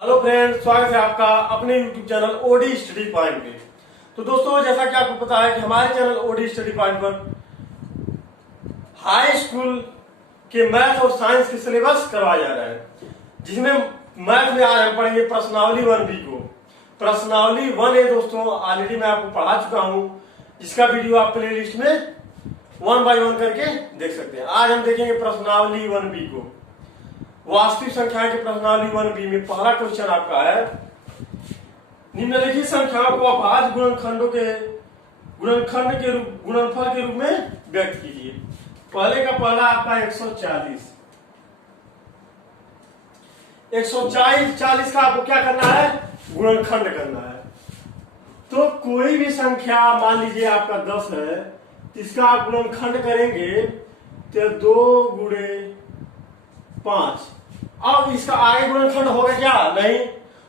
Hello friends, स्वागत है आपका अपने YouTube channel OD study point पे। तो दोस्तों, जैसा कि आपको पता है कि हमारे चैनल ओडी स्टडी पॉइंट पर हाई स्कूल के मैथ और साइंस के सिलेबस करवाया जा रहा है, जिसमें मैथ में आज हम पढ़ेंगे प्रश्नावली 1B को। प्रश्नावली 1A दोस्तों ऑलरेडी मैं आपको पढ़ा चुका हूं, जिसका वीडियो आप प्ले लिस्ट में 1 बाय 1 करके देख सकते हैं। आज हम देखेंगे प्रश्नावली 1B को। वास्तविक संख्या के प्रश्नावली 1B में पहला क्वेश्चन आपका है, निम्नलिखित संख्याओं को अभाज्य गुणनफल के रूप में व्यक्त कीजिए। पहले का पहला आपका 140 140 का आपको क्या करना है? गुणनखंड करना है। तो कोई भी संख्या, मान लीजिए आपका 10 है, इसका आप गुणनखंड करेंगे तो 2 गुणे 5। अब इसका आगे गुणनखंड होगा क्या? नहीं।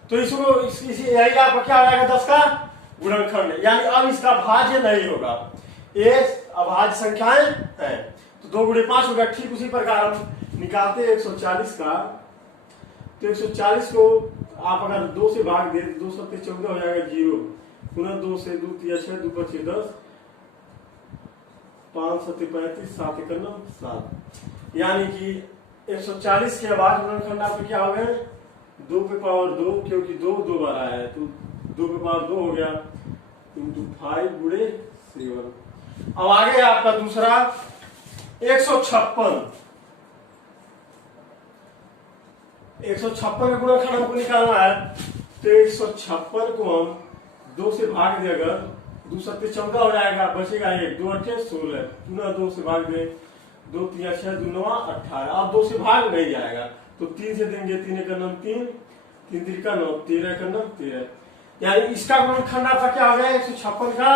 तो इसको यही आपका क्या हो जाएगा? 10 का गुणनखंड, यानी अब इसका भाज्य नहीं होगा। ये अभाज्य संख्याएं हैं। तो 2 गुणे 5 होगा। ठीक उसी प्रकार हम निकालते हैं 140 का। तो 140 को आप अगर 2 से भाग दे, 2 सत्ते 14 हो जाएगा 0, पुनः 2 से 2 3 6 2 5 10, 5 सत्ते 35, 7 1 7, यानी कि 140 के अभाज्य गुणनखंड आपको क्या हो गए? 2 पे पावर 2, क्योंकि 2 दो बार आया है तो 2 पे पावर 2 हो गया, इंटू 5 गुणे 7। अब आगे आपका दूसरा 156 का गुणनखंड हमको निकालना है। तो 156 को हम 2 से भाग दे, अगर 2 सत्ते 14 हो जाएगा, बचेगा 1, 2 8 16, पुनः 2 से भाग दे, 2 3 6 2 9 18। अब 2 से भाग नहीं जाएगा तो 3 से देंगे, 3 1 9 3, 3 3 का 9, 13 1 9 13, यानी इसका गुणनखंड आपका क्या हो गया? 156 का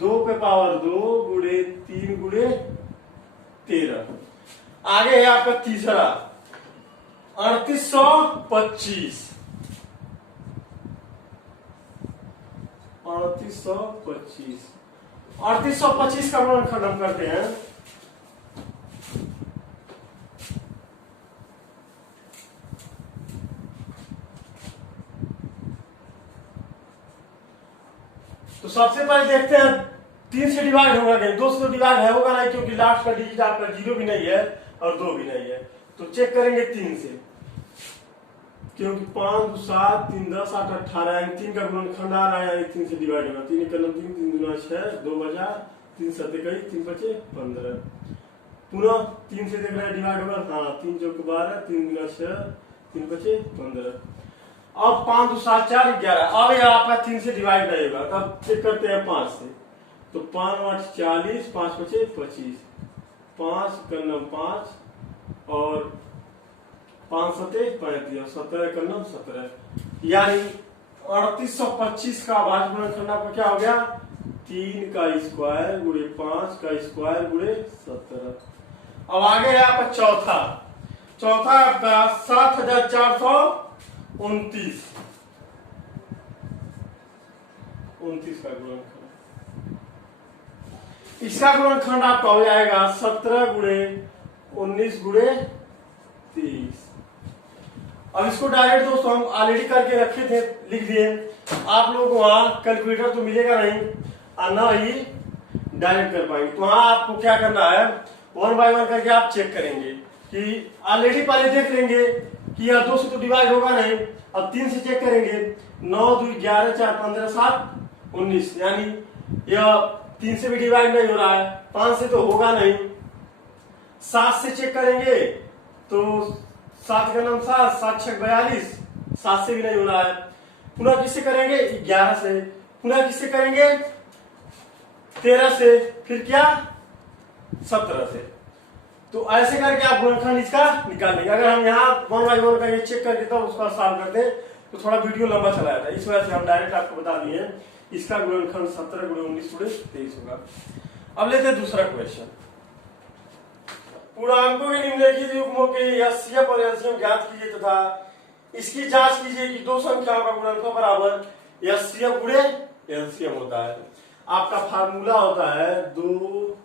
2 पे पावर 2 गुणे 3 गुणे 13। आगे है आपका तीसरा 3825 3825 का गुणनखंड हम करते हैं। तो सबसे पहले देखते हैं 3 से डिवाइड होगा नहीं, 2 से तो डिवाइड होगा नहीं, क्योंकि लास्ट का डिजिट आपका 0 भी नहीं है और 2 भी नहीं है। तो चेक करेंगे 3 से, क्योंकि 5 2 7 3 10 8 18, यानी 3 का गुणनखंड आ रहा है, 3 से डिवाइड होगा। 3 1 9 3, 3 2 6, 2 बजा 3 7 21, 3 5 15, पुनः 3 से देख रहे हैं डिवाइड होगा। हाँ, 3 चौक 12, 3 2 6, 3 5 15। अब 5 2 7 4 11। अब यह आपका 3 से डिवाइड नहीं होगा, तब चेक करते हैं 5 से। तो 5 8 40, 5 5 25, 5 1 9 5 और 5 7 35, 17 1 9 17, यानी 3825 का अभाज्य गुणनखंड आपका क्या हो गया? 3 का स्क्वायर गुणे 5 का स्क्वायर गुणे 17। अब आगे है आपका चौथा आपका 7429 का गुणनखंड। इसका गुणनखंड आपका हो जाएगा 17 गुणे 19 गुणे 30। अब इसको डायरेक्ट दोस्तों हम ऑलरेडी करके रखे थे, लिख दिए। आप लोग वहां कैलकुलेटर तो मिलेगा नहीं और ना ही डायरेक्ट कर पाएंगे। तो वहां आपको क्या करना है, 1 बाय 1 करके आप चेक करेंगे कि ऑलरेडी पहले देख लेंगे कि यह 2 से तो डिवाइड होगा नहीं। अब 3 से चेक करेंगे, 9 2 11 4 15 7 19, यानी यह 3 से भी डिवाइड नहीं हो रहा है। 5 से तो होगा नहीं। 7 से चेक करेंगे तो 7 का नाम 7, 7 6 42, 7 से भी नहीं हो रहा है। पुनः किससे करेंगे? 11 से। पुनः किससे करेंगे? 13 से। फिर क्या? 17 से। तो ऐसे करके आप गुणनखंड इसका निकाल लेंगे। अगर हम यहाँ 1 बाय 1 करके चेक करके तब उसका सॉल्व करते तो थोड़ा वीडियो लंबा चला जाता है। इस वजह से हम डायरेक्ट आपको बता दिए इसका गुणनखंड 17 गुणे 19 गुणे 23 होगा। अब लेते हैं दूसरा क्वेश्चन। पूर्णांकों के निम्नलिखित युग्मों के एचसीएफ और एलसीएम ज्ञात कीजिए तथा इसकी जांच कीजिए कि 2 संख्याओं का गुणनफल बराबर एचसीएफ गुणे एलसीएम होता है। आपका फार्मूला होता है 2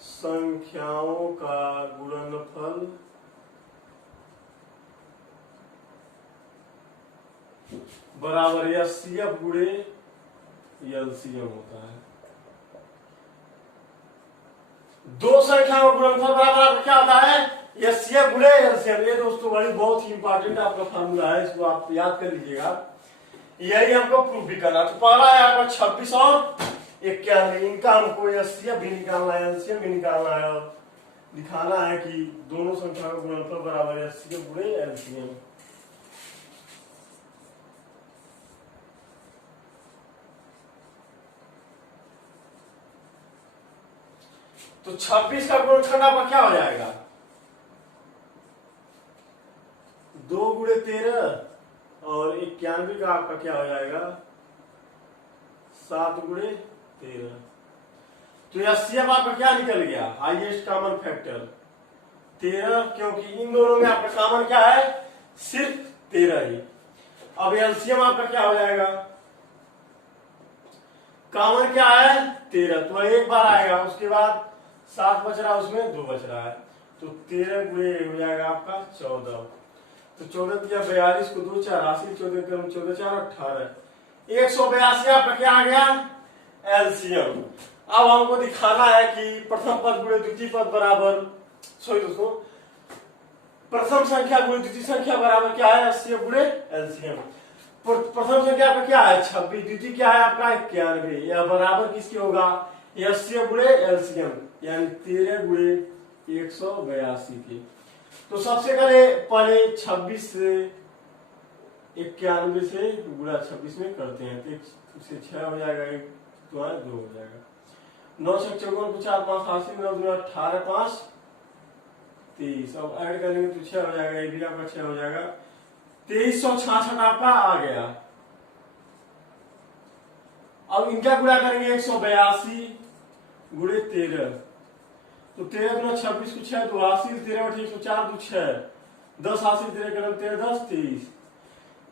संख्याओं का गुणनफल बराबर एचसीएफ गुणे एलसीएम होता है। दो संख्याओं का गुणनफल बराबर आपका क्या होता है? एचसीएफ गुणे एलसीएम। ये दोस्तों बड़ी बहुत ही इंपॉर्टेंट आपका फार्मूला है, इसको आप याद कर लीजिएगा। यही हमको प्रूफ भी करना। तो पहला है आपका 26 और 91, इनका हमको एचसीएफ भी निकालना है, एलसीएम भी निकालना है और दिखाना है कि दोनों संख्या का गुणनफल बराबर एचसीएफ गुणे एलसीएम। तो 26 का गुणनखंड आपका क्या हो जाएगा? 2 गुणे 13 और 91 का आपका क्या हो जाएगा? 7 गुणे 13। तो एचसीएफ आपका क्या निकल गया? हाईएस्ट कॉमन फैक्टर 13, क्योंकि इन दोनों में आपका कॉमन क्या है? सिर्फ 13 ही। अब एलसीएम आपका क्या हो जाएगा? कॉमन क्या है? 13, तो एक बार आएगा, उसके बाद 7 बच रहा है, उसमें 2 बच रहा है, तो 13 गुणे हो जाएगा आपका 14। तो 14 दिया 42 को 2 4 80, 14 कम 14 4 18, 182 आपका क्या आ गया? एलसीएम। अब हमको दिखाना है कि प्रथम पद गुणे द्वितीय पद बराबर, सॉरी दोस्तों, प्रथम संख्या गुणे द्वितीय संख्या बराबर क्या है? एचसीएफ गुणे एलसीएम। प्रथम संख्या आपका क्या है? 26, द्वितीय क्या है आपका? 91। यह बराबर किसके होगा? एचसीएफ गुणे एलसीएम, यानी 13 गुणे 182 के। तो सबसे पहले 26 से 91 से गुणा 26 में करते हैं, तो इससे 6 हो जाएगा, 1 2 हो जाएगा, 9 6 54 4 5 80, 9 2 18 5 23। अब ऐड करेंगे तो 6 हो जाएगा, ये भी आपका 6 हो जाएगा, 2366 आपका आ गया। अब इनका गुणा करेंगे 182 गुणे 13, तो 13 गुना 26 को 6 2 80, 13 बटे 104 2 6, 10 80 13 करें 13 10 23,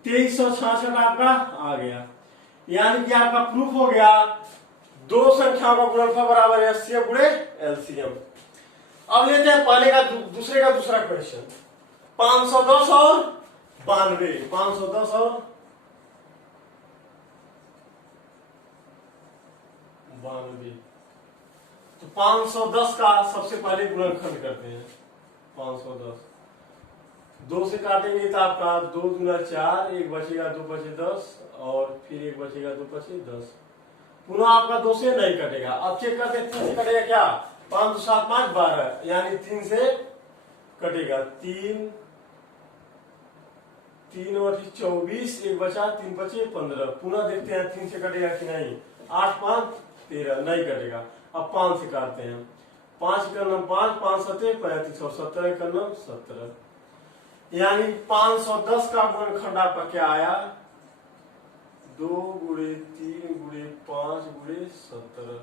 2366 आपका आ गया। यानी कि आपका प्रूफ हो गया दो संख्याओं का गुणनफल बराबर है एचसीएफ गुणे एलसीएम। अब लेते हैं पहले का दूसरे का दूसरा क्वेश्चन, 510 और 92, 510 और 92। तो 510 का सबसे पहले गुणनखंड करते हैं। 510 2 से काटेंगे तो आपका 2 दूना 4, 1 बचेगा 2 बचे 10 और फिर 1 बचेगा 2 बचे 10, पुनः आपका 2 से नहीं कटेगा। अब चेक करते हैं 3 से कटेगा क्या? 5 2 7 5 12, यानी 3 से कटेगा 3 3 और 24, 1 बचा 3 बचे 15, पुनः देखते हैं 3 से कटेगा कि नहीं। 8 5 13 नहीं कटेगा। अब 5 से काटते हैं, 5 का नाम 5 5 7 35 और 17 का नाम 17, यानी 510 का गुणनखंड आपका क्या आया? 2 गुणे 3 गुणे 5 गुणे 17।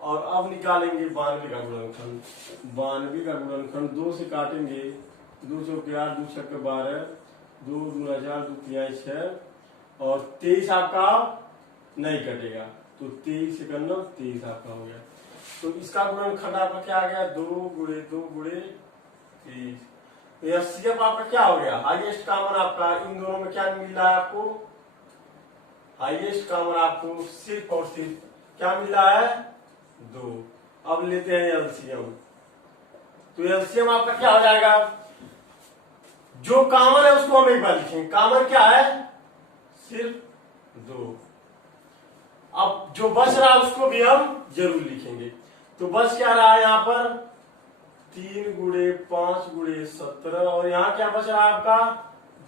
और अब निकालेंगे 92 का गुणनखंड। 92 का गुणनखंड 2 से काटेंगे, 2 चौके 8 2 छक्के 12, 2 दूना 4 2 तिहाई 6 और 23 आपका नहीं कटेगा, तो 23 से करना 23 आपका हो गया। तो इसका गुणनखंड आपका क्या आ गया? 2 गुणे 2 गुणे 23। तो एचसीएफ आपका क्या हो गया? हाईएस्ट कॉमन आपका इन दोनों में क्या मिल रहा है आपको? हाईएस्ट कॉमन आपको सिर्फ और सिर्फ क्या मिल रहा है? 2। अब लेते हैं एलसीएम। तो एलसीएम आपका क्या हो जाएगा? जो कॉमन है उसको हम एक बार लिखेंगे। कॉमन क्या है? सिर्फ 2। अब जो बच रहा है उसको भी हम जरूर लिखेंगे। तो बच क्या रहा है यहाँ पर? 3 गुणे 5 गुणे 17 और यहाँ क्या बच रहा है आपका?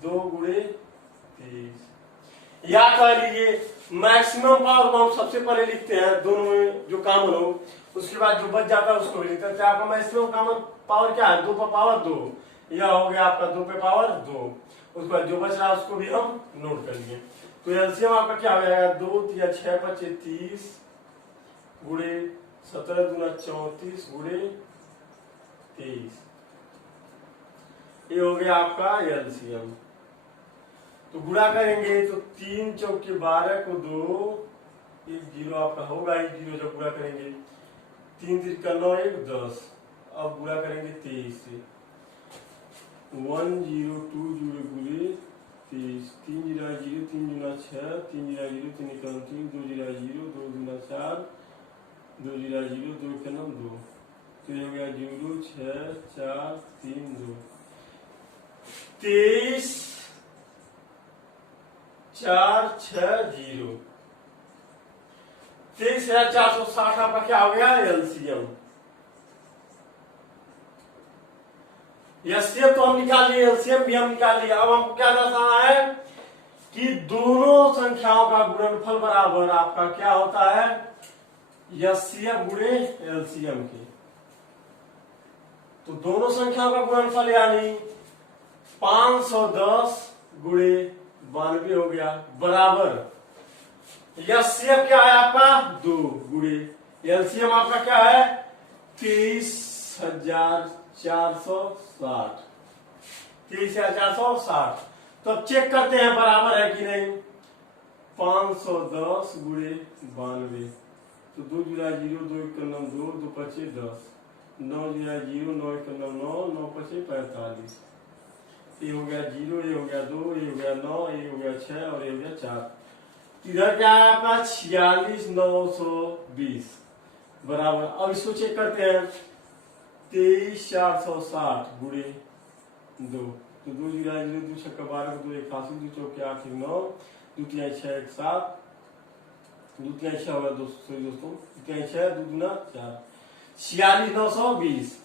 2 गुणे 23। या कह लीजिए मैक्सिमम पावर को हम सबसे पहले लिखते हैं, दोनों में जो कॉमन हो, उसके बाद जो बच जाता है उसको भी लिखते हैं। तो आपका मैक्सिमम कॉमन पावर क्या है? 2 पर पावर 2। यह हो गया आपका 2 पे पावर 2। उसके बाद जो बच रहा है उसको भी हम नोट कर लिए। तो एलसीएम आपका क्या हो जाएगा? 2 या 6 बचे 30 गुणे 17 दूना 34 गुणे 23। ये हो गया आपका एलसीएम। तो गुणा करेंगे तो 3 चौके 12 को 2, 1 0 आपका होगा, 1 0 जब गुणा करेंगे 3 3 का 9 1 10। अब गुणा करेंगे 23 से 1 0 2 0 गुणे 30, 3 जीरो 0, 3 गुना 6, 3 जीरो 0, 3 एकम 3, 2 जीरो 0, 2 गुना 4, 2 जीरो 0, 2 एकम 2, तो ये हो गया 0, 6, 4, 3, 2, 23, 4, 6, 0, 23,460 आपका क्या हो गया एलसीएम। एलसीएम तो हम निकाल लिए, एलसीएम भी हम निकाल लिया। अब हमको क्या दर्शाना है कि दोनों संख्याओं का गुणनफल बराबर आपका क्या होता है एलसीएम गुणे एलसीएम के। तो दोनों संख्याओं का गुणनफल यानी 510 गुणे 92 हो गया बराबर एलसीएम क्या है आपका 2 गुणे एलसीएम आपका क्या है 23,460, 23,460। तो अब चेक करते हैं बराबर है कि नहीं। 510 गुणे 92, तो 2 जीरो 0, 2 एकम 2, 2 पचे 10, 9 जीरो 0, 9 एकम 9, 9 पचे 45, ये हो गया 0, ये हो गया 2, ये हो गया 9, ये हो गया 6 और ये हो गया 4। इधर क्या है आपका 46,920 बराबर। अब इसको चेक करते हैं 23,460 गुणे 2, तो 2 जीरो 0, 2 छक्का 12, 2 81, 2 चौके 8 9, 2 3 6 1 7, 2 3 6 होगा दोस्तों, 2 3 6, 2 दूना 4, 46,920।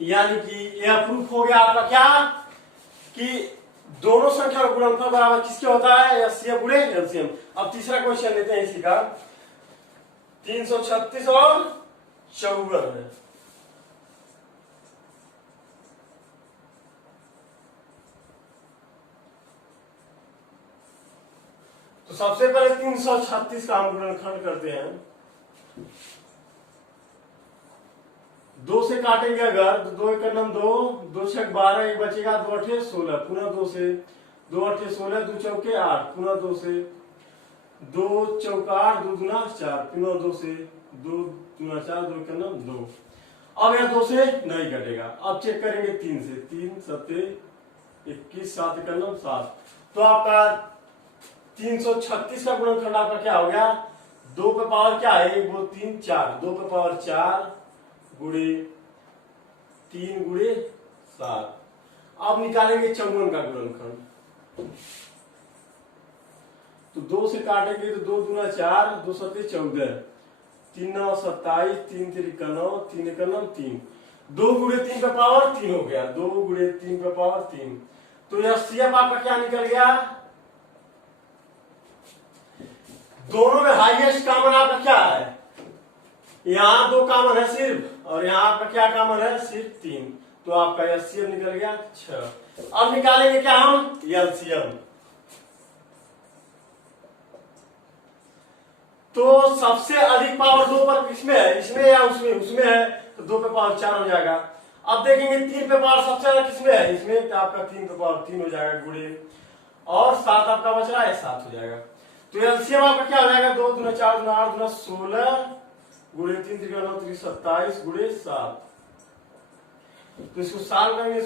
यानी कि यह प्रूफ हो गया आपका क्या कि दोनों संख्या का गुणनफल बराबर किसके होता है एलसीएम गुणे एलसीएम। अब तीसरा क्वेश्चन लेते हैं इसी का 336 और 54 है। तो सबसे पहले 336 का हम गुणनखंड करते हैं। 2 से काटेंगे अगर तो 2 एकम 2, 2 छक 12, एक बचेगा 2 अठे 16, पुनः 2 से 2 अठे 16, 2 चौके 8, पुनः 2 से 2 चौका 8, 2 दूना 4, पुनः 2 से 2 दूना 4, 2 एकम 2। अब यह 2 से नहीं घटेगा। अब चेक करेंगे 3 से, 3 7 21, 7 एकम 7। तो आपका 336 का गुणनखंड आपका क्या हो गया 2 पे पावर क्या है 1 2 3 4, 2 पे पावर 4 गुणे 3 गुणे 7। अब निकालेंगे 54 का गुणनखंड। तो 2 से काटेंगे तो 2 दूना 4, 2 सत्ते 14, 3 9 27, 3 3 9, 3 एकम 3, 2 गुणे 3 का पावर 3 हो गया, 2 गुणे 3 का पावर 3। तो यह सीएम आपका क्या निकल गया। दोनों में हाईएस्ट कॉमन आपका क्या है, यहां 2 कॉमन है सिर्फ और यहां आपका क्या कॉमन है सिर्फ 3, तो आपका एलसीएम निकल गया 6। अब निकालेंगे क्या हम एलसीएम। तो सबसे अधिक पावर 2 पर किसमें है, इसमें या उसमें, उसमें है तो 2 पे पावर 4 हो जाएगा। अब देखेंगे 3 पे पावर सबसे ज्यादा किसमें है, इसमें, तो आपका 3 पे पावर 3 हो जाएगा गुणे, और 7 आपका बच रहा है 7 हो जाएगा। तो एलसीएम आपका क्या हो जाएगा 2 दूना 4 दूना 8 दूना 16 गुणे 3 3 9 3 27 गुणे 7। तो इसको साल करेंगे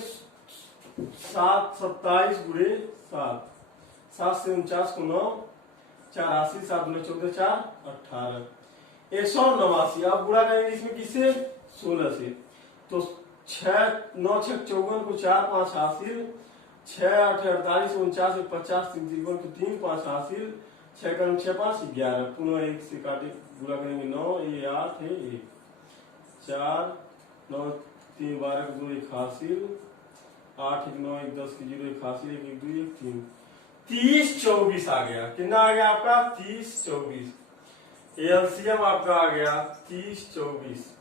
7 27 गुणे 7, 7 से 49 को 9, 4 80, 7 दूना 14 4 18, 189। अब गुणा करेंगे इसमें किससे 16 से, तो 6 9 6 54 को 4 5 हासिल, 6 8 48 49 50 3 53 को 3 5 हासिल, 6 कम 6 5 11, पुनः 1 से काटे गुणा करेंगे 9, ये 8 है 1, 4 9 3 12 को 2 1 हासिल, 8 1 9 1 10 की 0 1 हासिल, 1 1 2 1 3, 30 24 आ गया। कितना आ गया आपका 30 24। एलसीएम आपका आ गया 30 24।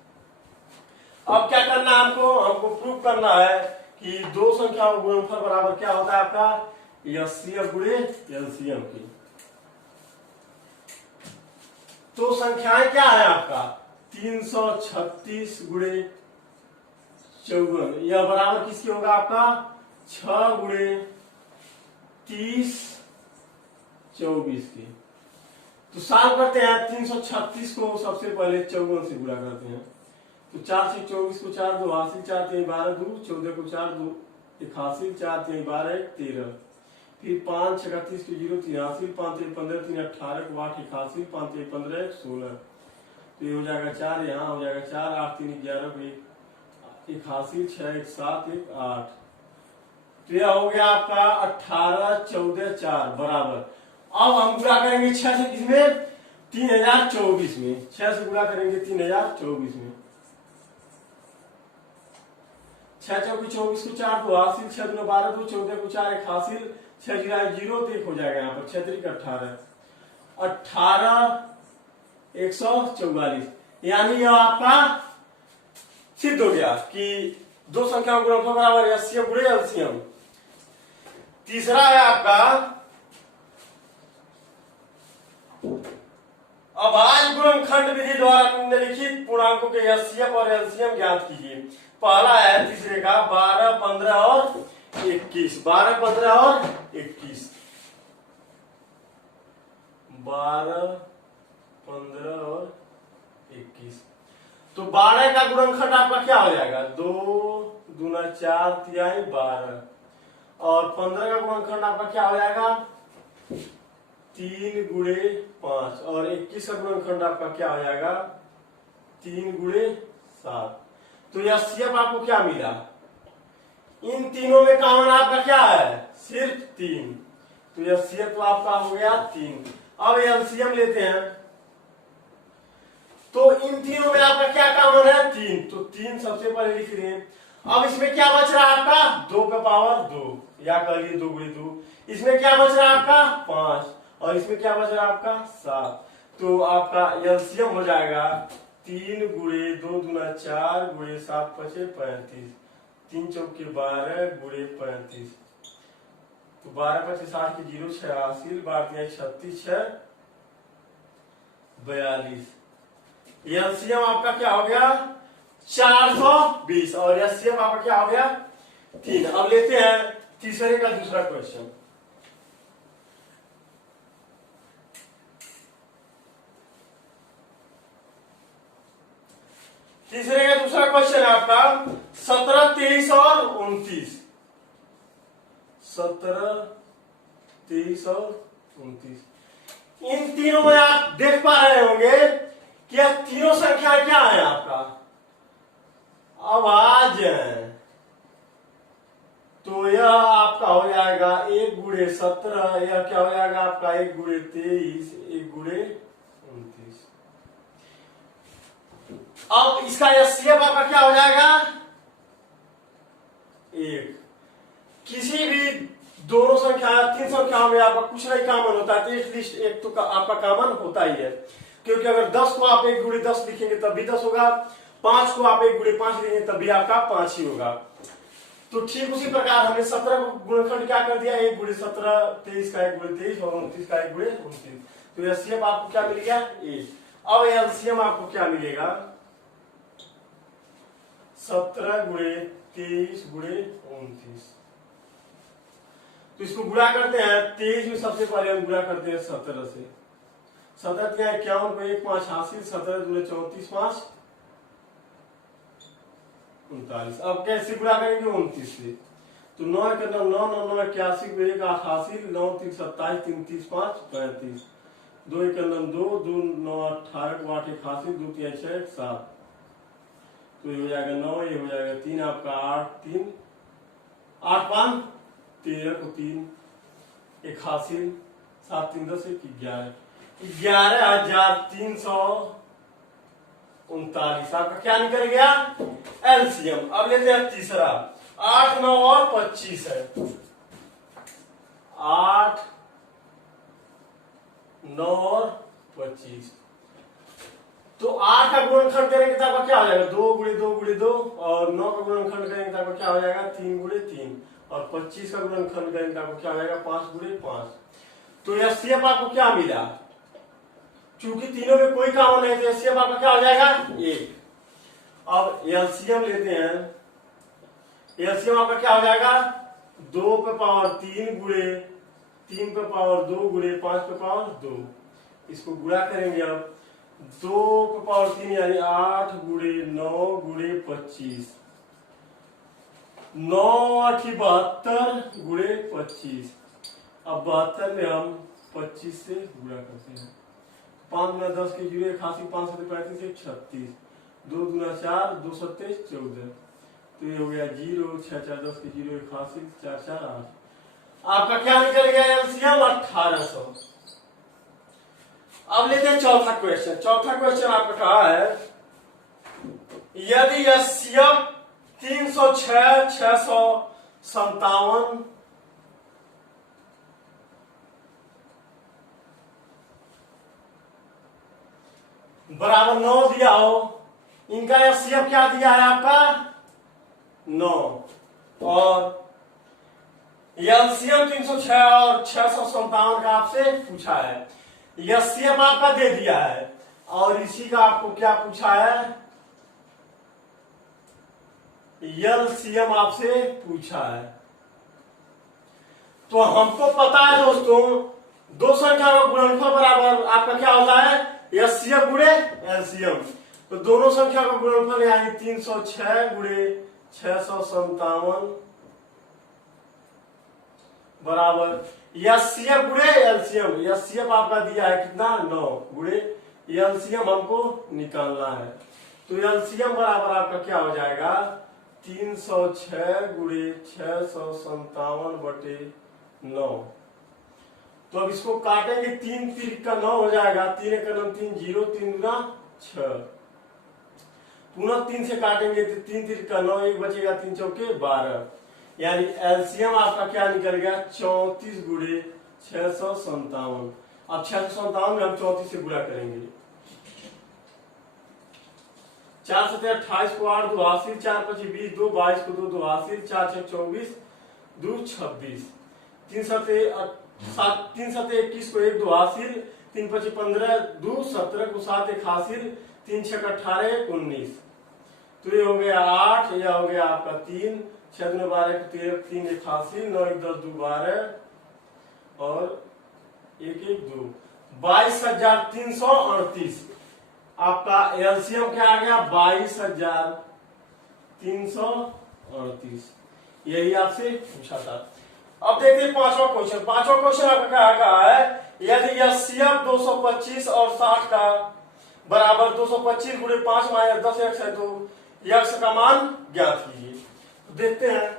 अब क्या करना है हमको, हमको प्रूव करना है कि दो संख्याओं का गुणनफल बराबर क्या होता है आपका एलसीएम गुणे एलसीएम की। तो संख्याएं क्या है आपका 336 गुणे 54, यह बराबर किसकी होगा आपका 6 गुणे 30 24 की। तो सॉल्व करते हैं 336 को सबसे पहले 54 से गुणा करते हैं। तो 4 से 24 को 4 2 हासिल, 4 3 12 2 14 को 4 2 एक हासिल, 4 3 12 1 13, फिर 5 6 31 के 0 3 हासिल, 5 3 15 3 18 8 1 हासिल, 5 3 15 1 16, तो ये हो जाएगा 4, यहाँ हो जाएगा 4 8 3 11 एक हासिल, 6 1 7 1 8, तो यह हो गया आपका 18 14 4 बराबर। अब हम गुणा करेंगे 6 से किसमें, 3024 में, 6 से गुणा करेंगे 3024 में, 6 चौकी 24 को 4 2 हासिल, 6 2 12 2 14 को 4 1 हासिल, 6 0 तो 1 हो जाएगा यहाँ पर, 6 3 18 18 144, यानी यह आपका सिद्ध हो गया कि दो संख्याओं का गुणनफल बराबर है एलसीएम गुणे एलसीएम। तीसरा है आपका अभाज्य गुणनखंड विधि द्वारा निम्नलिखित पूर्णांकों के एचसीएफ और एलसीएम ज्ञात कीजिए। पहला है तीसरे का 12 15 और 21, 12 15 और 21, 12 15 और 21, तो 12 का गुणनखंड आपका क्या हो जाएगा, 2 दूना 4 तिहाई 12, और 15 का गुणनखंड आपका क्या हो जाएगा, 3 गुणे 5, और 21 का गुणनखंड आपका क्या हो जाएगा, 3 गुणे 7। तो यह एचसीएफ आपको क्या मिला, इन तीनों में कॉमन आपका क्या है, सिर्फ 3, तो यह एचसीएफ तो आपका हो गया 3। अब एलसीएम लेते हैं, तो इन तीनों में आपका क्या कॉमन है, 3, तो 3 सबसे पहले लिख रहे हैं। अब इसमें क्या बच रहा है आपका, 2 का पावर 2, या कह लिए 2 गुणे 2, इसमें क्या बच रहा है आपका 5, और इसमें क्या बच रहा है आपका 7, तो आपका एलसीएम हो जाएगा 3 गुणे 2 दूना 4 गुणे 7 5 35, 3 चौके 12 गुणे 35, तो 12 25 60 के 0 6 हासिल, 12 36 6 42, एलसीएम आपका क्या हो गया 420, और एचसीएफ आपका क्या हो गया 3। अब लेते हैं तीसरे का दूसरा क्वेश्चन। तीसरे का दूसरा क्वेश्चन है आपका 17 23 और 29, 17 23 और 29, इन तीनों में आप देख पा रहे होंगे कि यह तीनों संख्या क्या है आपका अभाज्य है, तो यह आपका हो जाएगा 1 गुणे 17, यह क्या हो जाएगा आपका 1 गुणे 23 1 गुणे 29। अब इसका एचसीएफ आपका क्या हो जाएगा 1। किसी भी दोनों संख्या 3 संख्याओं में आपका कुछ नहीं कॉमन होता है, तो एटलीस्ट एक तो आपका कॉमन होता ही है, क्योंकि अगर 10 को आप 1 गुणे 10 लिखेंगे तब भी 10 होगा, 5 को आप 1 गुणे 5 लिखेंगे तब भी आपका 5 ही होगा। तो ठीक उसी प्रकार हमने 17 को गुणनखंड क्या कर दिया, 1 गुणे 17, 23 का 1 गुणे 23 और 29 का 1 गुणे 29, तो एलसीएम आपको क्या मिल गया 1। अब एलसीएम आपको क्या मिलेगा 17 गुणे 23 गुणे 29, तो इसको गुणा करते हैं 23 में सबसे पहले हम गुणा करते हैं 17 से, 17 क्या 51 को 1 5 हासिल, 17 दूने 34 5 39। अब कैसे गुणा करेंगे 29 से, तो 9 के 9 9 9 9 81 को 1 8 हासिल, 9 3 27 3 30 5 35, 2 1 2 2 9 18 को 8 1 हासिल, 2 3 6 7, तो ये हो जाएगा 9, ये हो जाएगा 3 आपका 8 3 8 5 13 को 3 1 हासिल, 7 3 10 1 11 11,339, आपका क्या निकल गया एलसीएम। अब लेते हैं तीसरा, 8 9 और 25 है, 8 9 और 25, तो 8 का गुणनखंड करेंगे तो आपका क्या हो जाएगा 2 गुणे 2 गुणे 2, और 9 का गुणनखंड करेंगे तो आपका क्या हो जाएगा 3 गुणे 3, और 25 का गुणनखंड करेंगे तो आपको क्या हो जाएगा 5 गुणे 5। तो एचसीएफ आपको क्या मिला, चूंकि तीनों में कोई कॉमन है तो एचसीएफ आपका क्या हो जाएगा 1। अब एलसीएम लेते हैं, एलसीएम आपका क्या हो जाएगा 2 पे पावर 3 गुणे 3 पे पावर 2 गुणे 5 पे पावर 2, इसको गुणा करेंगे अब 2 पे पावर 3 यानी 8 गुणे 9 गुणे 25, 9 8 72 गुणे 25। अब 72 में हम 25 से गुणा करते हैं। 5 गुना 10 के जीरो 81, 5 सत्ते 35 36, 2 गुना 4 2 सत्ते 14। तो ये हो गया 0 6 4 10 के जीरो 81 4 4 8। आपका क्या निकल गया एलसीएम 1800। अब लेते हैं चौथा क्वेश्चन। चौथा क्वेश्चन आपका कहा है यदि एलसीएम 306 657 बराबर 9 दिया हो, इनका एलसीएम क्या दिया है आपका 9, और एलसीएम 306 और 657 का आपसे पूछा है। एलसीएम आपका दे दिया है और इसी का आपको क्या पूछा है, एलसीएम आपसे पूछा है। तो हमको पता है दोस्तों दो संख्या का गुणनफल बराबर आपका क्या होता है एलसीएम गुणे एलसीएम। तो दोनों संख्या का गुणनफल यानी 306 गुणे 657 बराबर एलसीएम गुणे एलसीएम। एलसीएम आपका दिया है कितना 9 गुणे एलसीएम हमको निकालना है। तो एलसीएम बराबर आपका क्या हो जाएगा 306 गुणे 657 बटे 9। तो अब इसको काटेंगे 3 3 का 9 हो जाएगा, 3 1 9 3 0 3 गुना 6। पुनः 3 से काटेंगे तो 3 3 का 9 एक बचेगा 3 चौके 12। यानी एलसीएम आपका क्या निकल गया 34 गुणे 657। अब 657 में हम 34 से गुणा करेंगे। 4 7 28 को 8 2 हासिल, 4 25 20 2 22 को 2 2 हासिल, 4 6 24 2 26, 3 7 21 को 1 2 हासिल, 3 25 15 2 17 को 7 1 हासिल, 3 6 18 19। तो ये हो गया 8, यह हो गया आपका 3 6 2 12 13 3 1 हासिल, 9 1 10 2 12 और 1 1 2 22,338। आपका एलसीएम क्या आ गया 22,338। यही आपसे पूछा था। अब देखते हैं पांचवा क्वेश्चन। पांचवा क्वेश्चन आपका क्या कहा है यदि एलसीएम 225 और 60 का बराबर 225 गुणे 5 माइनस 10 एक्स है तो एक्स का मान ज्ञात कीजिए। तो देखते हैं।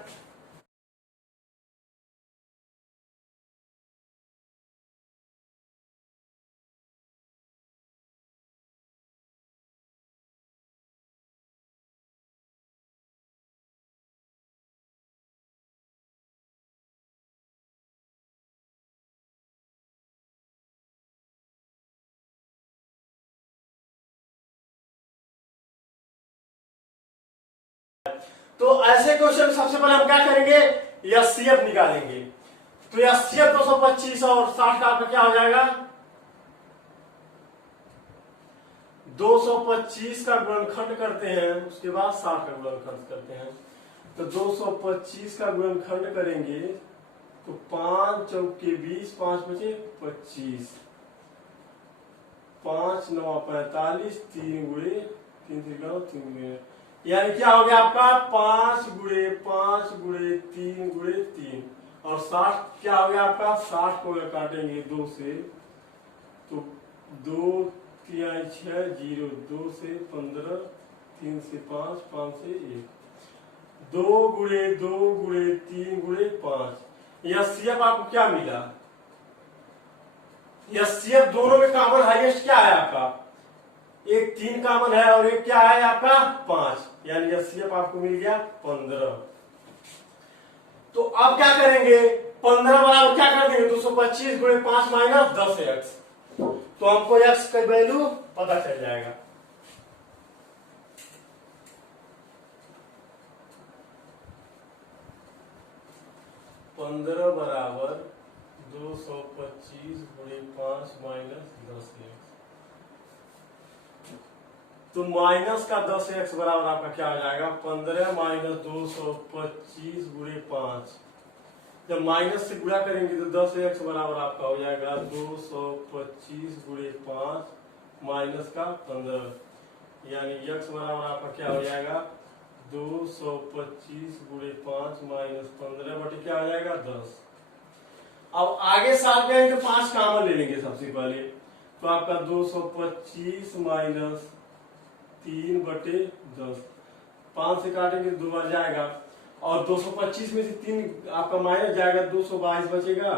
तो ऐसे क्वेश्चन सबसे पहले हम क्या करेंगे एचसीएफ निकालेंगे। तो एचसीएफ 225 और 60 का आपका क्या हो जाएगा 225 का गुणनखंड करते हैं उसके बाद 60 का गुणनखंड करते हैं। तो 225 का गुणनखंड करेंगे तो 5 चौके 20 5 बचे 25, 5 9 45 3 गुणे 3 3 गुणे यानी क्या हो गया आपका 5 गुणे 5 गुणे 3 गुणे 3 और 60 क्या हो गया आपका 60 को काटेंगे 2 से तो 2 3 6 0 2 से 15 3 से 5 5 से 1 2 गुणे 2 गुणे 3 गुणे 5। यह सीएफ आपको क्या मिला यह सीएफ दोनों में कॉमन हाईएस्ट क्या है आपका एक 3 कॉमन है और एक क्या है आपका 5 यानी यह सीएफ आपको मिल गया 15। तो अब क्या करेंगे 15 बराबर क्या कर देंगे 225 गुणे 5 माइनस 10 एक्स। तो हमको एक्स का वैल्यू पता चल जाएगा। पंद्रह बराबर 225 गुणे 5 माइनस 10 एक्स। तो माइनस का 10 एक्स बराबर आपका क्या हो जाएगा 15 माइनस 225 गुणे 5। जब माइनस से गुणा करेंगे तो 10 एक्स बराबर आपका हो जाएगा 225 गुणे 5 माइनस का 15 यानी एक्स बराबर आपका क्या हो जाएगा 225 गुणे 5 माइनस 15 बटे क्या आ जाएगा 10। अब आगे साल के तो 5 कॉमन ले लेंगे सबसे पहले, तो आपका 225 माइनस 3 बटे 10, 5 से काटेंगे 2 बार जाएगा, और 225 में से 3 आपका माइनस जाएगा, 222 बचेगा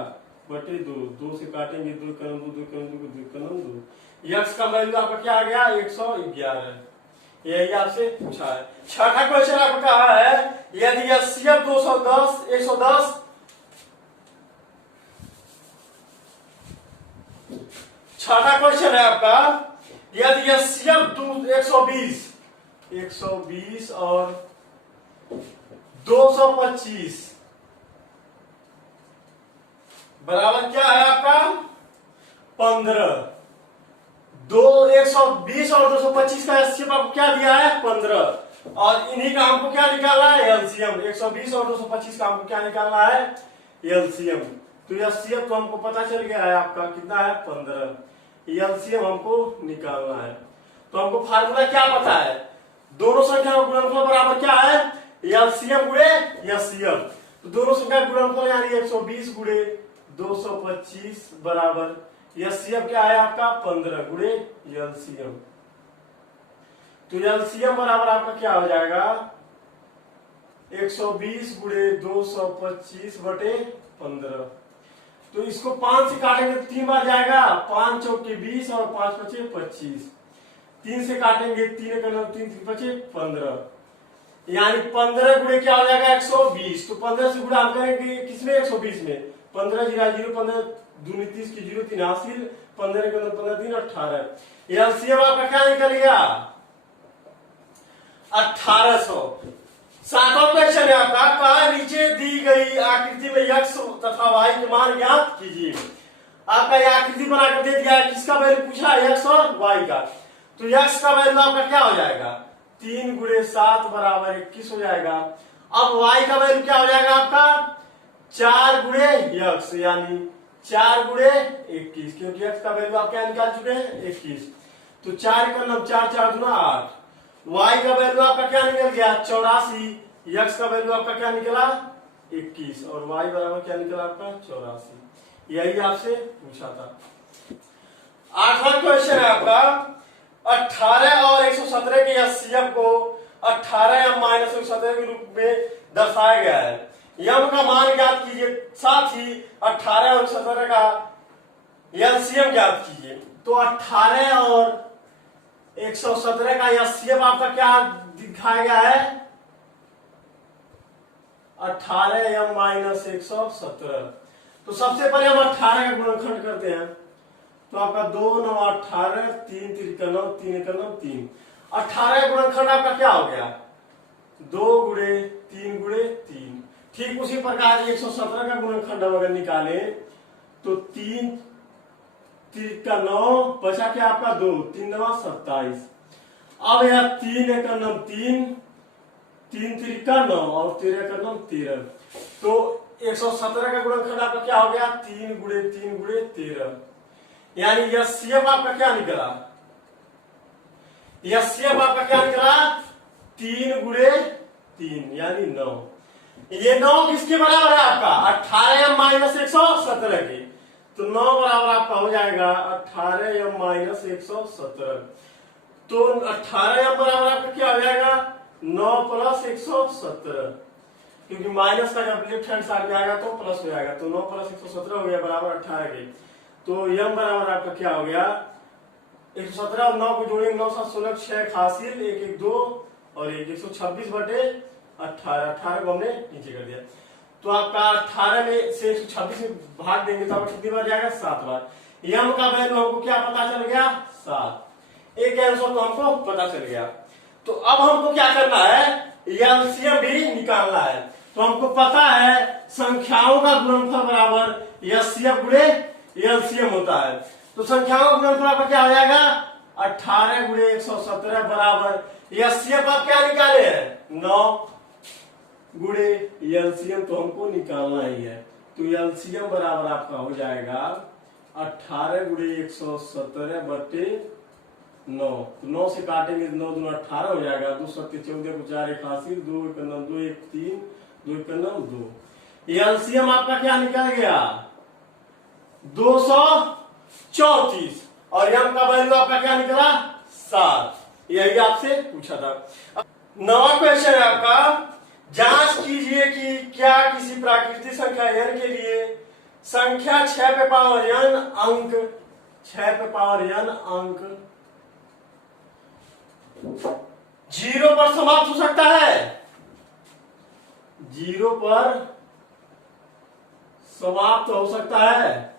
बटे 2, 2 से काटेंगे 2 कलम 2, 2 कलम 2, 2 कलम 2। यक्स का वैल्यू आपका क्या आ गया 111। यही आपसे पूछा है। छठा क्वेश्चन आपका कहा है यदि एचसीएफ 210 110 छठा क्वेश्चन है आपका, यदि एचसीएफ 120 और 225 बराबर क्या है आपका 15। 120 और 225 का एचसीएफ आपको क्या दिया है 15, और इन्हीं का हमको क्या निकालना है एलसीएम। 120 और 225 का हमको क्या निकालना है एलसीएम। तो एचसीएफ तो हमको पता चल गया है आपका कितना है 15, एलसीएम हमको निकालना है। तो हमको फार्मूला क्या पता है, दोनों संख्या का गुणनफल बराबर क्या है एलसीएम गुणे एचसीएफ। तो दोनों संख्या का गुणनफल यानी 120 गुणे 225 बराबर एचसीएफ क्या है आपका 15 गुणे एलसीएम। तो एलसीएम बराबर आपका क्या हो जाएगा 120 गुणे 225 बटे 15। तो इसको 5 से काटेंगे तो 3 बार जाएगा, 5 चौके 20 और 5 बचे 25। 3 से काटेंगे 3 का 9 3 बचे 15, यानी 15 गुणे क्या हो जाएगा 120। तो 15 से गुणा हम करेंगे किसमें 120 में, 15 जीरो 0 15 दूनी 30 की 0 3 हासिल, 15 के 15 3 18। एलसीएम आपका क्या निकल गया 1800। सातवां क्वेश्चन है आपका, कहा नीचे दी गई आकृति में यक्स तथा वाई के मान ज्ञात कीजिए। आपका यह आकृति बनाकर दे दिया है, किसका वैल्यू पूछा है यक्स और वाई का। तो यक्स का वैल्यू आपका क्या हो जाएगा 3 गुणे 7 बराबर 21 हो जाएगा। अब वाई का वैल्यू क्या हो जाएगा आपका 4 गुणे यक्स यानी 4 गुणे 21, क्योंकि यक्स का वैल्यू आप क्या निकाल चुके हैं 21। तो 4 का नाम 4 4 गुना 8। y का वैल्यू आपका क्या निकल गया 84, x का वैल्यू आपका क्या निकला 21, और y बराबर क्या निकला आपका 84। यही आपसे पूछा था। आठवां क्वेश्चन है आपका, 18 और 117 के एचसीएफ को 18 या माइनस 117 के रूप में दर्शाया गया है। यम का मान ज्ञात कीजिए, साथ ही 18 और 117 का एलसीएम ज्ञात कीजिए। तो 18 और 117 का एचसीएफ आपका क्या दिखाया गया है 18 या माइनस 117। तो सबसे पहले हम 18 का गुणनखंड करते हैं। तो आपका 2 9 18 3 3 9 3 1 9 3। 18 का गुणनखंड आपका क्या हो गया 2 गुणे 3 गुणे 3। ठीक उसी प्रकार 117 का गुणनखंड हम अगर निकाले तो 3 3 का 9 बचा क्या आपका 2 3 9 27। अब यह 3 1 9 3 3 3 का 9 और 13 का 9 13। तो 117 का गुणनखंड आपका क्या हो गया 3 गुणे 3 गुणे 13, यानी एचसीएफ आपका क्या निकला एचसीएफ आपका क्या निकला 3 गुणे 3 यानी 9। ये 9 किसके बराबर है आपका 18 या माइनस 117 के। तो 9 बराबर आपका हो जाएगा 18 या माइनस 117। तो 18 या बराबर आपका क्या हो जाएगा 9 प्लस 117, क्योंकि माइनस का जब लेफ्ट हैंड साइड में आएगा तो प्लस हो जाएगा। तो 9 प्लस 117 हो गया बराबर 18 के। तो यम बराबर आपका क्या हो गया 117 और 9 को जोड़ेंगे 9 7 16 6 हासिल 1 1 2 और 126 बटे 18। 18 को हमने नीचे कर दिया। तो आपका 18 में से 126 में भाग देंगे तो आपका कितनी बार जाएगा 7 बार। यम का वैल्यू हमको क्या पता चल गया 7। एक आंसर तो हमको पता चल गया। तो अब हमको क्या करना है एलसीएम भी निकालना है। तो हमको पता है संख्याओं का गुणनफल बराबर एचसीएफ गुणे एलसीएम होता है। तो संख्याओं का गुणनफल आपका क्या हो जाएगा 18 गुणे 117 बराबर एचसीएफ आप क्या निकाले हैं 9 गुणे एलसीएम तो हमको निकालना ही है। तो एलसीएम बराबर आपका हो जाएगा 18 गुणे 117 बटे 9, तो 9 से काटेंगे 9 दूना 18 हो जाएगा। 2 7 14 को 4 1 80, 2 1 9 2 1 3, 2 1 9 2। ये एलसीएम आपका क्या निकल गया 234 और यम का वैल्यू आपका क्या निकला 7। यही आपसे पूछा था। नवा क्वेश्चन है आपका, जांच कीजिए कि क्या किसी प्राकृतिक संख्या n के लिए संख्या 6 पे पावर n अंक 6 पे पावर n अंक 0 पर समाप्त हो सकता है। 0 पर समाप्त हो सकता है।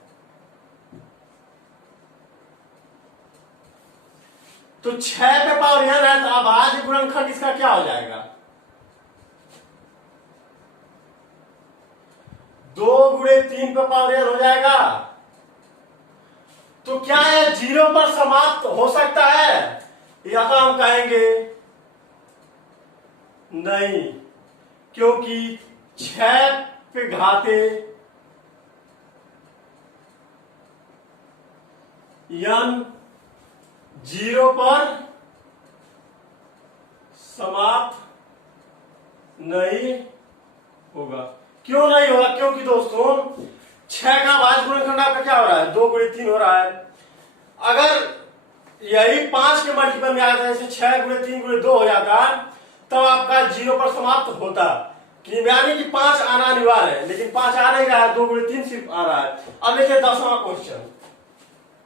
तो 6 पे पावर n है, तो अभाज्य गुणनखंड इसका क्या हो जाएगा 2 गुणे 3 पे पावर n हो जाएगा। तो क्या यह 0 पर समाप्त हो सकता है, या तो हम कहेंगे नहीं, क्योंकि 6 पे घाते n 0 पर समाप्त नहीं होगा। क्यों नहीं होगा, क्योंकि दोस्तों 6 का भाज्य गुणनखंड आपका क्या हो रहा है 2 गुणे 3 हो रहा है। अगर यही 5 के मल्टीपल में आता है, जैसे 6 गुणे 3 गुणे 2 हो जाता है, तब आपका 0 पर समाप्त होता, कि यानी कि 5 आना अनिवार्य है, लेकिन 5 आ नहीं रहा है, 2 गुणे 3 सिर्फ आ रहा है। अब देखिए 10वां क्वेश्चन,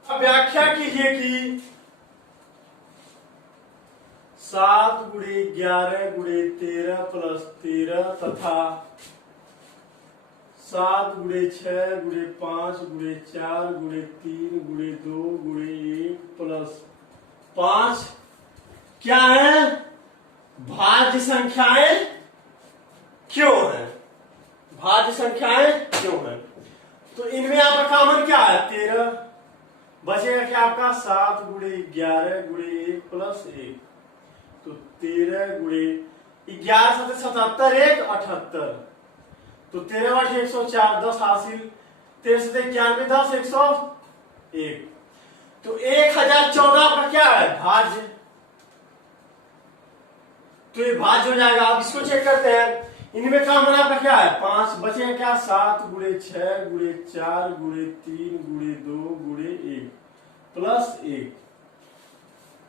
अब व्याख्या कीजिए कि 7 गुणे 11 गुणे 13 प्लस 13 तथा 7 गुणे 6 गुणे 5 गुणे 4 गुणे 3 गुणे 2 गुणे 1 प्लस 5 क्या है भाज्य संख्याएं क्यों है, भाज्य संख्याएं क्यों है। तो इनमें आपका कॉमन क्या है 13, बचेगा क्या आपका 7 गुणे 11 गुणे 1 प्लस 1, तो 13 गुणे 11 7 77 1 78, तो 13 बटे 104 10 हासिल, 13 से 91 10 101, तो 1014 आपका क्या है भाज्य, तो ये भाज्य हो जाएगा। आप इसको चेक करते हैं, इनमें कॉमन आपका क्या है 5, बचेगा क्या 7 गुणे 6 गुणे 4 गुणे 3 गुणे 2 गुणे 1 प्लस 1,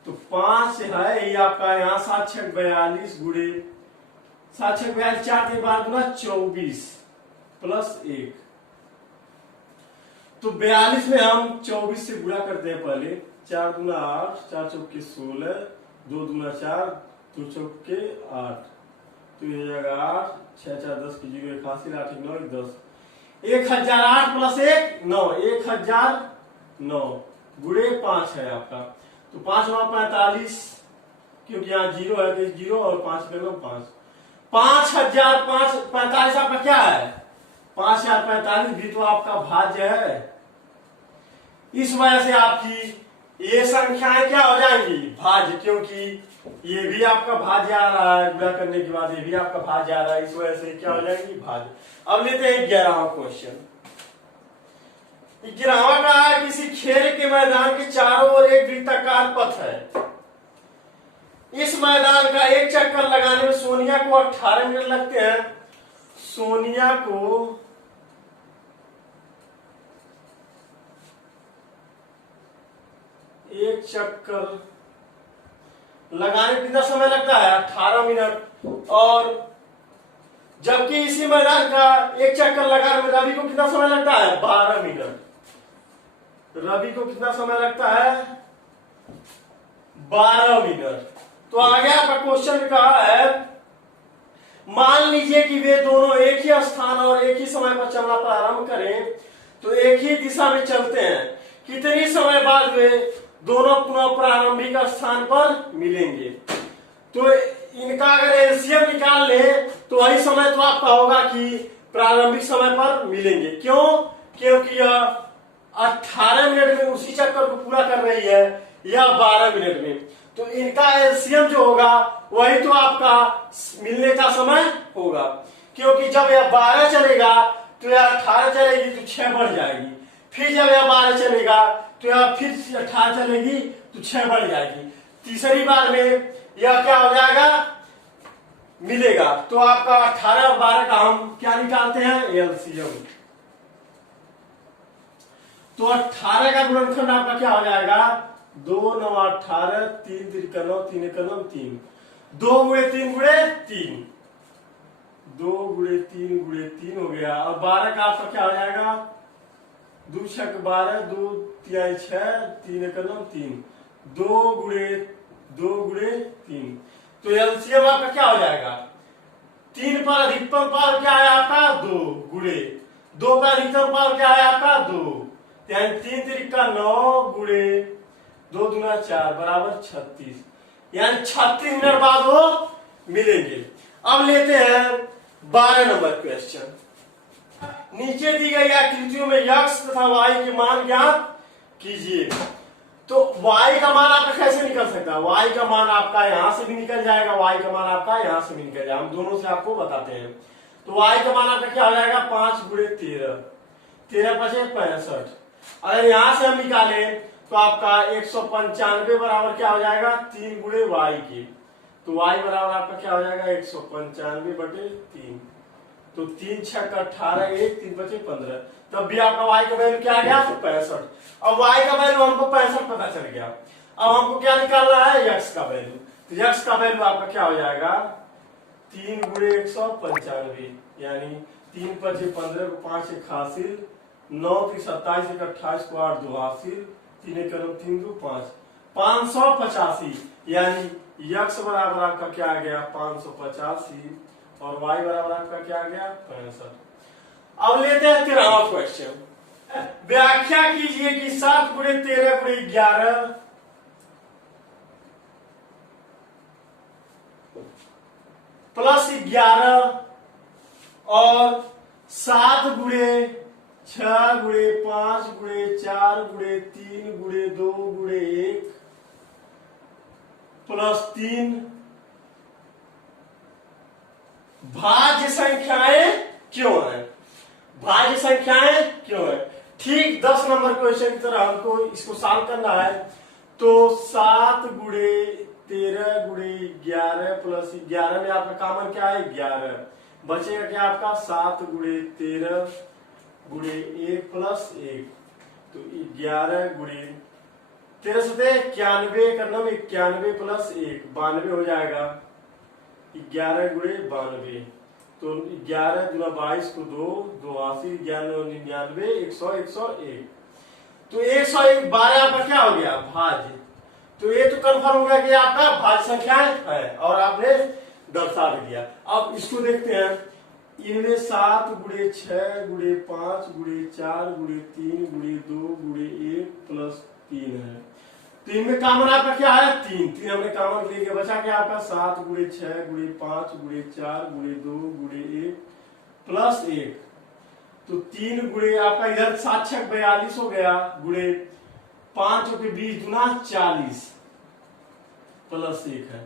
तो 5 है ये आपका यहाँ 7 6 42 गुणे 7 6 42 4 3 12 गुना 24 प्लस 1, तो 42 में हम 24 से गुणा करते हैं पहले, 4 गुना 8 4 चौके 16 2 गुना 4 2 चौके 8, तो ये जाएगा 8 6 4 10 की 0 1 हासिल 8 1 9 1 10, 1008 प्लस 1 9 1009 गुणे 5 है आपका, तो 5 9 45, क्योंकि यहाँ 0 है तो 0 और 5 कर लो 5, 5045 आपका क्या है 5045 भी तो आपका भाज्य है। इस वजह से आपकी ये संख्याएं क्या हो जाएंगी भाज्य, क्योंकि ये भी आपका भाज्य आ रहा है, गुणा करने के बाद ये भी आपका भाज्य आ रहा है, इस वजह से क्या हो जाएंगी भाज्य। अब लेते हैं 11वां क्वेश्चन। 11वां का है, किसी खेल के मैदान के चारों ओर एक वृत्ताकार पथ है। इस मैदान का एक चक्कर लगाने में सोनिया को 18 मिनट लगते हैं। सोनिया को एक चक्कर लगाने में कितना समय लगता है 18 मिनट, और जबकि इसी मैदान का एक चक्कर लगाने में रवि को कितना समय लगता है 12 मिनट। रवि को कितना समय लगता है 12 मिनट। तो आगे आपका क्वेश्चन कहा है, मान लीजिए कि वे दोनों एक ही स्थान और एक ही समय पर चलना प्रारंभ करें, तो एक ही दिशा में चलते हैं। कितनी समय बाद वे दोनों पुनः प्रारंभिक स्थान पर मिलेंगे। तो इनका अगर एलसीएम निकाल ले तो वही समय तो आपका होगा कि प्रारंभिक समय पर मिलेंगे। क्यों? क्योंकि यह 18 मिनट में उसी चक्कर को पूरा कर रही है, या 12 मिनट में, तो इनका एलसीएम जो होगा वही तो आपका मिलने का समय होगा। क्योंकि जब यह 12 चलेगा तो यह 18 चलेगी तो 6 बढ़ जाएगी, फिर जब यह 12 चलेगा तो यह फिर 18 चलेगी तो 6 बढ़ जाएगी। तीसरी बार में यह क्या हो जाएगा, मिलेगा। तो आपका 18 और 12 का हम क्या निकालते हैं, एलसीएम। तो 18 का गुणनखंड आपका क्या हो जाएगा, 2 9 18, 3 3 9 3 1 9 3, 2 गुणे 3 गुणे 3, 2 गुणे 3 गुणे 3 हो गया। और 12 का आपका क्या हो जाएगा, 2 6 12, 2 3 6, 3 1 9 3, 2 गुणे 3। तो एलसीएम आपका क्या हो जाएगा, 3 पर अधिकतम पावर क्या है आपका, 2 गुणे 2 पर अधिकतम पावर क्या है आपका, 2, यानी 3 3 का 9 गुणे 2 दूना 4 बराबर 36, यानी 36 मिनट बाद वो मिलेंगे। अब लेते हैं 12 नंबर क्वेश्चन। नीचे दी गई आकृतियों में x तथा y के मान ज्ञात कीजिए। तो y का मान आपका कैसे निकल सकता है, y का मान आपका यहां से भी निकल जाएगा, y का मान आपका यहां से भी निकल जाएगा, हम दोनों से आपको बताते हैं। तो y का मान आपका क्या हो जाएगा, 5 गुणे 13, 13 पचे 65। अगर यहां से हम निकाले तो आपका 195 बराबर क्या हो जाएगा, 3 गुणे y के। तो y बराबर आपका क्या हो जाएगा, 195 बटे 3। तो 3 6 का 18, 1 3 बचे 15, तब भी आपका y का वैल्यू क्या आ गया, 65। अब y का वैल्यू हमको 65 पता चल गया। अब हमको क्या निकालना है, x का वैल्यू। तो x का वैल्यू आपका क्या हो जाएगा, 3 गुणे 195, यानी 3 पचे 15 को 5 1 हासिल, 9 3 27 1 28 को 8 2 हासिल, 3 1 3 2 5, 585, यानी x बराबर आपका क्या आ गया, 585, और y बराबर आपका क्या आ गया, 65। अब लेते हैं 13वां क्वेश्चन। व्याख्या कीजिए कि 7 गुणे 13 गुणे 11 प्लस 11 और 7 गुणे 6 गुणे 5 गुणे 4 गुणे 3 गुणे 2 गुणे 1 प्लस 3 भाज्य संख्याएं क्यों है, भाज्य संख्याएं क्यों है। ठीक 10 नंबर क्वेश्चन की तरह हमको इसको सॉल्व करना है। तो 7 गुणे 13 गुणे 11 प्लस 11 में आपका कॉमन क्या है, 11 बचेगा क्या आपका, 7 गुणे 13 गुणे 1 प्लस 1, तो 11 गुणे 13 से 91 करना में 91 प्लस 1 92 हो जाएगा, 11 गुणे 92, तो 11 गुना 22 को 2 2 80, 11 99 100 101, तो 101 12 आपका क्या हो गया, भाज्य। तो ये तो कंफर्म हो गया कि आपका भाज्य संख्या है और आपने दर्शा भी दिया। अब इसको देखते हैं, इनमें 7 गुणे 6 गुणे 5 गुणे 4 गुणे 3 गुणे 2 गुणे 1 प्लस 3 है। तो इनमें कॉमन आपका क्या है, 3 हमने कॉमन ले लिया, बचा क्या आपका 7 गुणे 6 गुणे 5 गुणे 4 गुणे 2 गुणे 1 प्लस 1, तो 3 गुणे आपका इधर 7 6 42 हो गया, गुणे 5 के 20 गुना 40 प्लस 1 है।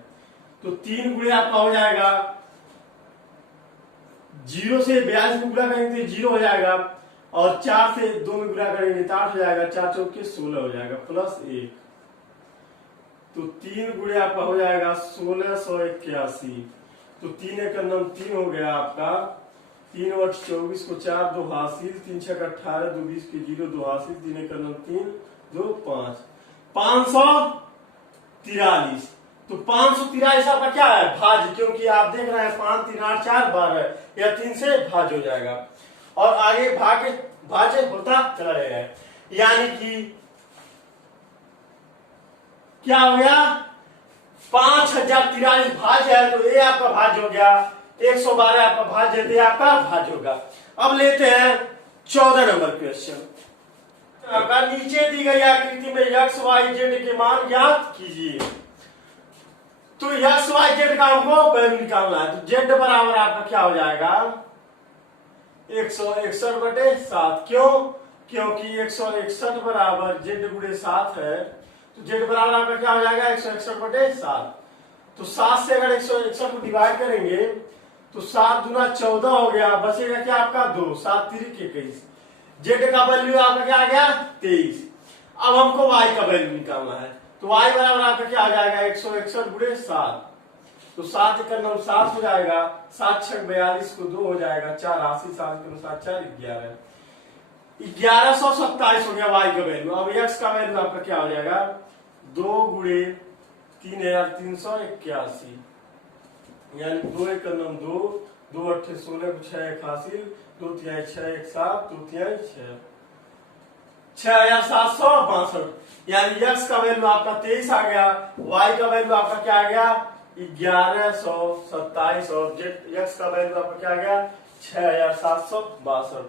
तो 3 गुणे आपका हो जाएगा, 0 से 42 में गुणा करेंगे तो 0 हो जाएगा, और 4 से 2 में गुणा करेंगे तो 8 हो जाएगा, 4 चौके 16 हो जाएगा प्लस 1। तो 3 गुणे आपका हो जाएगा 1681, तो 3 1 9 3 हो गया आपका, 3 8 24 को 4 2 हासिल, 3 6 18 2 20 के 0 2 हासिल, 3 1 9 3 2 5 543। तो 543 आपका क्या है, भाज्य, क्योंकि आप देख रहे हैं 5 3 8 4 12, या 3 से भाज्य हो जाएगा, और आगे भाज्य होता चला जाएगा, यानी कि क्या हो गया, 5043 भाज्य है, तो ये आपका भाज्य हो गया, 112 आपका भाज्य है, आपका भाज्य होगा। अब लेते हैं 14 नंबर क्वेश्चन। नीचे दी गई आकृति में x y z के मान ज्ञात कीजिए। तो x y z का हमको वैल्यू निकालना है। तो z बराबर आपका क्या हो जाएगा, 161 बटे 7। क्यों, क्योंकि 161 बराबर z गुणे 7 है, तो z बराबर आपका क्या हो जाएगा, 161 बटे 7। तो 7 से अगर 161 को डिवाइड करेंगे तो 7 दूना 14 हो गया, बचेगा क्या आपका 2, 7 3 21, जेड का वैल्यू आपका क्या आ गया 23। अब हमको वाई का वैल्यू निकालना है, तो वाई बराबर आपका क्या आ जाएगा 161 गुणे 7, तो 7 का 9 7 हो जाएगा, 7 6 42 को 2 हो जाएगा, 4 80 7 के 7 4 11 1127 हो गया वाई का वैल्यू। अब एक्स का वैल्यू आपका क्या हो जाएगा 2 गुणे 3381, यानी 2 1 9 2 2 8 16 6 81 2 3 6 1 7 2 3 6 6762, यानी एक्स का वैल्यू आपका 23 आ गया, वाई का वैल्यू आपका क्या आ गया 1127 और एक्स का वैल्यू आपका क्या आ गया 6762।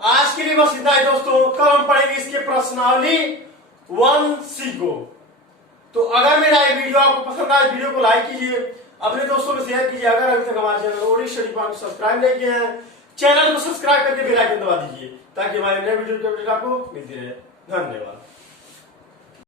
आज के लिए बस इतना ही दोस्तों, कल हम पढ़ेंगे इसके प्रश्नावली 1C को। तो अगर मेरा ये वीडियो आपको पसंद आए, वीडियो को लाइक कीजिए, अपने दोस्तों में शेयर कीजिए। अगर अभी तक हमारे channel OD study point subscribe नहीं किए हैं, चैनल को सब्सक्राइब करके बेल आइकन दबा दीजिए ताकि हमारे नए वीडियो की अपडेट आपको मिलती रहे। धन्यवाद।